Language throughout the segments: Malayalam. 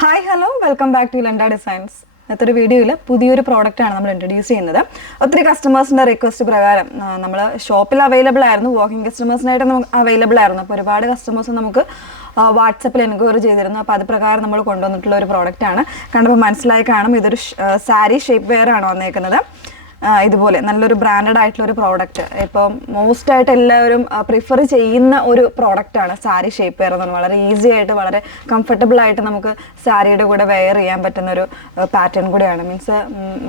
Hi hello welcome back to ലണ്ട ഡിസൈൻസ്. ഇന്നത്തെ വീഡിയോയിൽ പുതിയൊരു പ്രോഡക്റ്റാണ് നമ്മൾ ഇൻട്രൊഡ്യൂസ് ചെയ്യുന്നത്. ഒത്തിരി കസ്റ്റമേഴ്സിൻ്റെ റിക്വസ്റ്റ് പ്രകാരം നമ്മൾ ഷോപ്പിൽ അവൈലബിൾ ആയിരുന്നു, വാക്കിംഗ് കസ്റ്റമേഴ്സിനായിട്ട് നമുക്ക് അവൈലബിൾ ആയിരുന്നു. അപ്പോൾ ഒരുപാട് കസ്റ്റമേഴ്സ് നമുക്ക് വാട്സപ്പിൽ എൻക്വയറി ചെയ്തിരുന്നു. അപ്പോൾ അത് പ്രകാരം നമ്മൾ കൊണ്ടുവന്നിട്ടുള്ള ഒരു പ്രോഡക്റ്റാണ്. കണ്ടപ്പോൾ മനസ്സിലായി കാണും, ഇതൊരു സാരി ഷേപ്പ് വെയർ ആണ് വന്നേക്കുന്നത്. ഇതുപോലെ നല്ലൊരു ബ്രാൻഡഡ് ആയിട്ടുള്ള ഒരു പ്രോഡക്റ്റ്, ഇപ്പം മോസ്റ്റ് ആയിട്ട് എല്ലാവരും പ്രിഫർ ചെയ്യുന്ന ഒരു പ്രോഡക്റ്റാണ് സാരി ഷേപ്പ് വെയർ എന്ന് പറഞ്ഞാൽ. വളരെ ഈസി ആയിട്ട് വളരെ കംഫർട്ടബിൾ ആയിട്ട് നമുക്ക് സാരിയുടെ കൂടെ വെയർ ചെയ്യാൻ പറ്റുന്ന ഒരു പാറ്റേൺ കൂടെയാണ്. മീൻസ്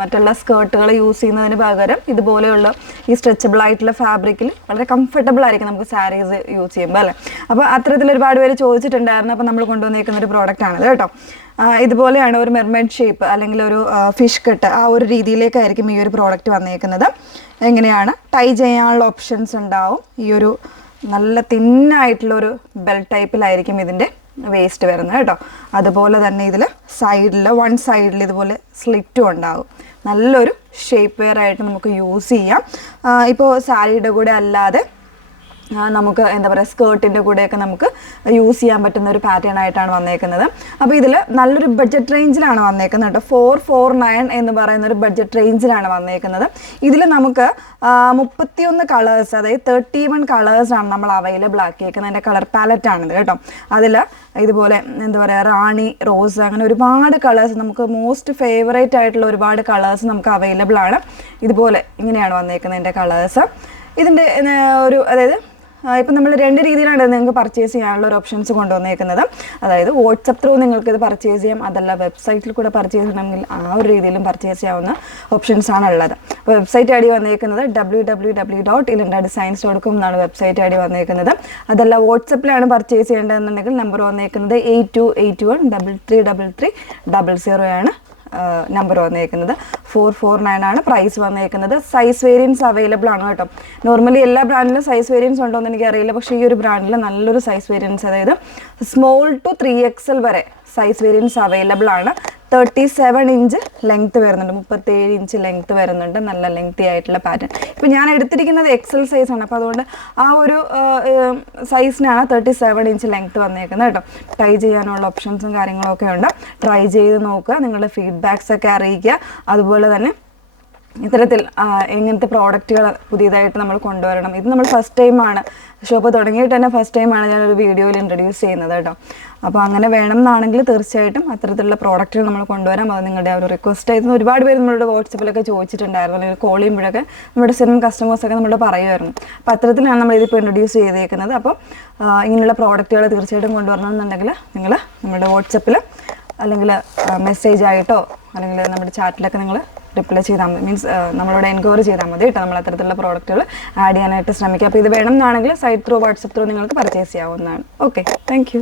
മറ്റുള്ള സ്കേർട്ടുകൾ യൂസ് ചെയ്യുന്നതിന് പകരം ഇതുപോലെയുള്ള ഈ സ്ട്രെച്ചബിൾ ആയിട്ടുള്ള ഫാബ്രിക്കിൽ വളരെ കംഫർട്ടബിൾ ആയിരിക്കും നമുക്ക് സാരീസ് യൂസ് ചെയ്യുമ്പോൾ അല്ലേ. അപ്പോൾ അത്തരത്തിൽ ഒരുപാട് പേര് ചോദിച്ചിട്ടുണ്ടായിരുന്നു. അപ്പോൾ നമ്മൾ കൊണ്ടുവന്നിരിക്കുന്ന ഒരു പ്രോഡക്റ്റാണിത് കേട്ടോ. ഇതുപോലെയാണ് ഒരു മെർമെയ്ഡ് ഷേപ്പ് അല്ലെങ്കിൽ ഒരു ഫിഷ് കട്ട്, ആ ഒരു രീതിയിലേക്കായിരിക്കും ഈ ഒരു പ്രോഡക്റ്റ് വന്നേക്കുന്നത്. എങ്ങനെയാണ് ടൈ ചെയ്യാനുള്ള ഓപ്ഷൻസ് ഉണ്ടാവും. ഈ ഒരു നല്ല തിന്നായിട്ടുള്ളൊരു ബെൽ ടൈപ്പിലായിരിക്കും ഇതിൻ്റെ വേസ്റ്റ് വരുന്നത് കേട്ടോ. അതുപോലെ തന്നെ ഇതിൽ സൈഡിൽ വൺ സൈഡിൽ ഇതുപോലെ സ്ലിറ്റും ഉണ്ടാകും. നല്ലൊരു ഷേപ്പ് വെയർ ആയിട്ട് നമുക്ക് യൂസ് ചെയ്യാം. ഇപ്പോൾ സാരിയുടെ കൂടെ അല്ലാതെ നമുക്ക് എന്താ പറയുക, സ്കേർട്ടിൻ്റെ കൂടെയൊക്കെ നമുക്ക് യൂസ് ചെയ്യാൻ പറ്റുന്ന ഒരു പാറ്റേൺ ആയിട്ടാണ് വന്നേക്കുന്നത്. അപ്പോൾ ഇതിൽ നല്ലൊരു ബഡ്ജറ്റ് റേഞ്ചിലാണ് വന്നേക്കുന്നത് കേട്ടോ. 449 എന്ന് പറയുന്ന ഒരു ബഡ്ജറ്റ് റേഞ്ചിലാണ് വന്നേക്കുന്നത്. ഇതിൽ നമുക്ക് 31 കളേഴ്സ്, അതായത് 31 കളേഴ്സാണ് നമ്മൾ അവൈലബിൾ ആക്കിയേക്കുന്നത്. അതിൻ്റെ കളർ പാലറ്റാണിത് കേട്ടോ. അതിൽ ഇതുപോലെ എന്താ പറയുക, റാണി, റോസ്, അങ്ങനെ ഒരുപാട് കളേഴ്സ്, നമുക്ക് മോസ്റ്റ് ഫേവറേറ്റ് ആയിട്ടുള്ള ഒരുപാട് കളേഴ്സ് നമുക്ക് അവൈലബിൾ ആണ്. ഇതുപോലെ ഇങ്ങനെയാണ് വന്നേക്കുന്നത് ഇതിൻ്റെ കളേഴ്സ്. ഇതിൻ്റെ ഒരു അതായത് ഇപ്പം നമ്മൾ രണ്ട് രീതിയിലാണ് നിങ്ങൾക്ക് പർച്ചേസ് ചെയ്യാനുള്ള ഒരു ഓപ്ഷൻസ് കൊണ്ടുവന്നേക്കുന്നത്. അതായത് വാട്സപ്പ് ത്രൂ നിങ്ങൾക്ക് ഇത് പർച്ചേസ് ചെയ്യാം, അതല്ല വെബ്സൈറ്റിൽ കൂടെ പർച്ചേസ് ചെയ്യണമെങ്കിൽ ആ ഒരു രീതിയിലും പർച്ചേസ് ചെയ്യാവുന്ന ഓപ്ഷൻസ് ആണ് ഉള്ളത്. അപ്പോൾ വെബ്സൈറ്റ് ഐ ഡി വന്നേക്കുന്നത് www.ilandadesigns.com എന്നാണ് വെബ്സൈറ്റ് ഐ ഡി വന്നേക്കുന്നത്. അതല്ല വാട്സപ്പിലാണ് പർച്ചേസ് ചെയ്യേണ്ടതെന്നുണ്ടെങ്കിൽ നമ്പർ വന്നേക്കുന്നത് 8281333300 ആണ് നമ്പർ വന്നേക്കുന്നത്. 449 ആണ് പ്രൈസ് വന്നേക്കുന്നത്. സൈസ് വേരിയൻസ് അവൈലബിൾ ആണ് കേട്ടോ. നോർമലി എല്ലാ ബ്രാൻഡിലും സൈസ് വേരിയൻസ് ഉണ്ടോ എന്ന് എനിക്കറിയില്ല, പക്ഷേ ഈ ഒരു ബ്രാൻഡിൽ നല്ലൊരു സൈസ് വേരിയൻസ്, അതായത് സ്മോൾ ടു 3XL വരെ സൈസ് വേരിയൻസ് അവൈലബിൾ ആണ്. 37 ഇഞ്ച് ലെങ്ത്ത് വരുന്നുണ്ട്, 37 ഇഞ്ച് ലെങ്ത്ത് വരുന്നുണ്ട്. നല്ല ലെങ്തി ആയിട്ടുള്ള പാറ്റേൺ. ഇപ്പോൾ ഞാൻ എടുത്തിരിക്കുന്നത് XL സൈസാണ്, അപ്പോൾ അതുകൊണ്ട് ആ ഒരു സൈസിനാണ് 37 ഇഞ്ച് ലെങ്ത്ത് വന്നേക്കുന്നത് കേട്ടോ. ട്രൈ ചെയ്യാനുള്ള ഓപ്ഷൻസും കാര്യങ്ങളൊക്കെ ഉണ്ട്. ട്രൈ ചെയ്ത് നോക്കുക, നിങ്ങളുടെ ഫീഡ്ബാക്സ് ഒക്കെ അറിയിക്കുക. അതുപോലെ തന്നെ ഇത്തരത്തിൽ എങ്ങനത്തെ പ്രോഡക്റ്റുകൾ പുതിയതായിട്ട് നമ്മൾ കൊണ്ടുവരണം. ഇത് നമ്മൾ ഫസ്റ്റ് ടൈമാണ്, ഷോപ്പ് തുടങ്ങിയിട്ട് തന്നെ ഫസ്റ്റ് ടൈമാണ് ഞാനൊരു വീഡിയോയിൽ ഇൻട്രൊഡ്യൂസ് ചെയ്യുന്നത് കേട്ടോ. അപ്പോൾ അങ്ങനെ വേണം എന്നാണെങ്കിൽ തീർച്ചയായിട്ടും അത്തരത്തിലുള്ള പ്രോഡക്റ്റുകൾ നമ്മൾ കൊണ്ടുവരാം. അത് നിങ്ങളുടെ ആ ഒരു റിക്വസ്റ്റ് ആയിരുന്നു. ഒരുപാട് പേര് നമ്മളോട് വാട്സപ്പിലൊക്കെ ചോദിച്ചിട്ടുണ്ടായിരുന്നു, അല്ലെങ്കിൽ കോൾ ചെയ്യുമ്പോഴൊക്കെ നമ്മുടെ സ്ഥിരം കസ്റ്റമേഴ്സൊക്കെ നമ്മളോട് പറയുമായിരുന്നു. അപ്പോൾ അത്തരത്തിലാണ് നമ്മൾ ഇതിപ്പോൾ ഇൻട്രൊഡ്യൂസ് ചെയ്തേക്കുന്നത്. അപ്പോൾ ഇങ്ങനെയുള്ള പ്രോഡക്റ്റുകൾ തീർച്ചയായിട്ടും കൊണ്ടുവരണമെന്നുണ്ടെങ്കിൽ നിങ്ങൾ നമ്മുടെ വാട്സപ്പിൽ അല്ലെങ്കിൽ മെസ്സേജ് ആയിട്ടോ അല്ലെങ്കിൽ നമ്മുടെ ചാറ്റിലൊക്കെ നിങ്ങൾ റിപ്ലൈ ചെയ്താൽ മതി. മീൻസ് നമ്മളോട് എൻക്വയറി ചെയ്താൽ മതി കേട്ടോ. നമ്മൾ അത്തരത്തിലുള്ള പ്രോഡക്റ്റുകൾ ആഡ് ചെയ്യാനായിട്ട് ശ്രമിക്കുക. അപ്പോൾ ഇത് വേണം എന്നാണെങ്കിൽ സൈറ്റ് ത്രൂ വാട്സപ്പ് ത്രൂ നിങ്ങൾക്ക് പർച്ചേസ് ചെയ്യാവുന്നതാണ്. Okay, thank you.